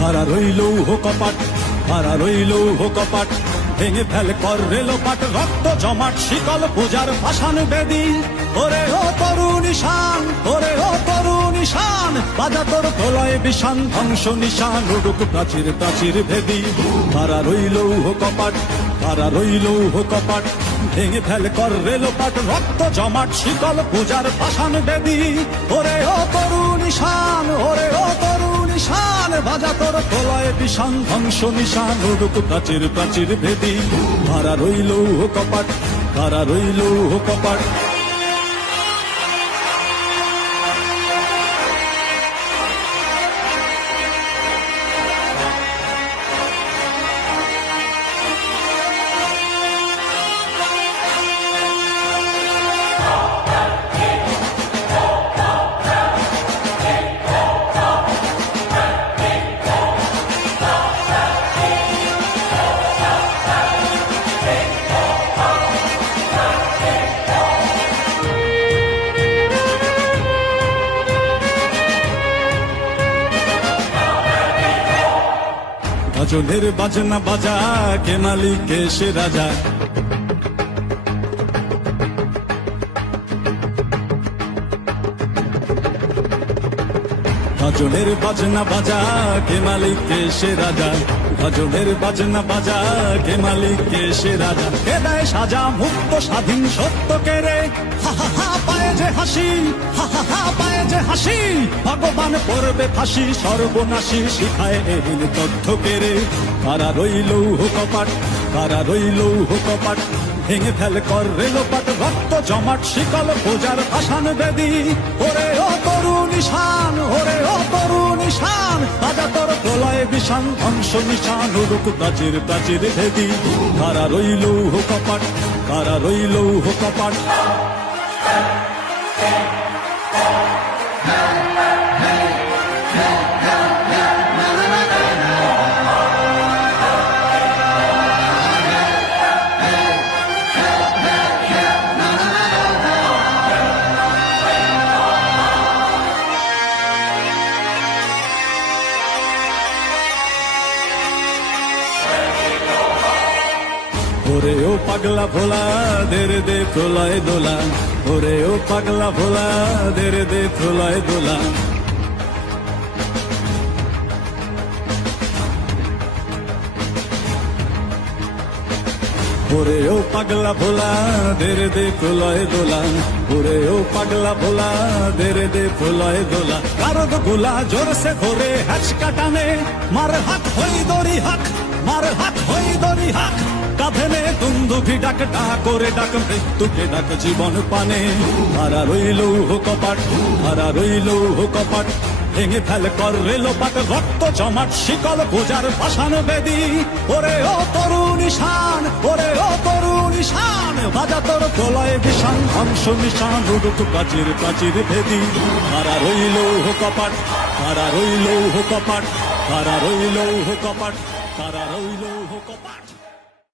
খারা রইল হো কপাট খারা রইল হো কপাট ভেঙে ফেল কর রেলো পাট, রক্ত জমাট, শিকল পূজার ভাসান বেদি। ওরে ও তরু নিশান ওরে ও তরু নিশান বাজা তোর প্রলয় বিষান, ধ্বংস নিশান, উড়ুক প্রাচীর প্রাচীর ভেদি খারা রইল হো কপাট খারা রইল হো কপাট ভেঙে ফেল কর রেলো পাট, রক্ত জমাট, শিকল পূজার ভাসান বেদি। ওরে ও তরু নিশান ওরে ও নিশান, বাজা তোর প্রলয় বিষান, ধ্বংস নিশান রূপ প্রাচীর প্রাচীর ভেদি। কারা রইল কপাট কারা রইল কপাট। ভজনের বাজনা বাজা কে মালিক সে রাজা? ভজনের বাজনা বাজা কে মালিক সে রাজা? ভজনের বাজনা বাজা, কে মালিক, কে সে রাজা, কে দেয় সাজা, মুক্ত, স্বাধীন, সত্য কে রে? হা পায়ে যে হাসি, হা হা পায়ে যে হাসি, ভগবান পড়বে ফাঁসি, সর্বনাশী শিখায় এদিন তথ্য কে রে? কারা রইল কপাট কারা রইল কপাট ভেঙে ফেল কর রেলোপাট রক্ত জমাট, শিকল, পূজার ভাসান বেদি, ওরে বিষান ধ্বংস নিশান রূপ প্রাচীর প্রাচীর ভেদি। কারা রইল হো কপাট কারা রইল হো ওরে ও পাগলা ভোলা দের দে প্রলয় দোলা। ওরে ও পাগলা ভোলা দের দে প্রলয় দোলা। ওরে ও পাগলা ভোলা দের দে প্রলয় দোলা। ওরে ও পাগলা ভোলা দের দে প্রলয় দোলা। কারদ গোলা জোরসে ধরে হ্যাচ কাটানে। মার হাত হই দড়ি হাক, মার হাত হই দড়ি হাক। কাঁধে নে দুন্দুভি ডাক ডাক করে ডাক, মৃত্যুকে ডাক জীবন পানে। হারা রইল হো কপাট হারা রইল হো কপাট। ভেঙে ফেল কর রেলোপাট রক্ত জমাট, শিকল পূজার পাষাণ বেদি। ওরে ও তরু নিশান ওরে ও তরু নিশান বাজা তোর প্রলয় বিষান ধ্বংস নিশান উড়ুক প্রাচীর প্রাচীর ভেদি কারা রইল হো কপাট কারা রইল হো কপাট কারা রইল হো কপাট কারা রইল হো কপাট।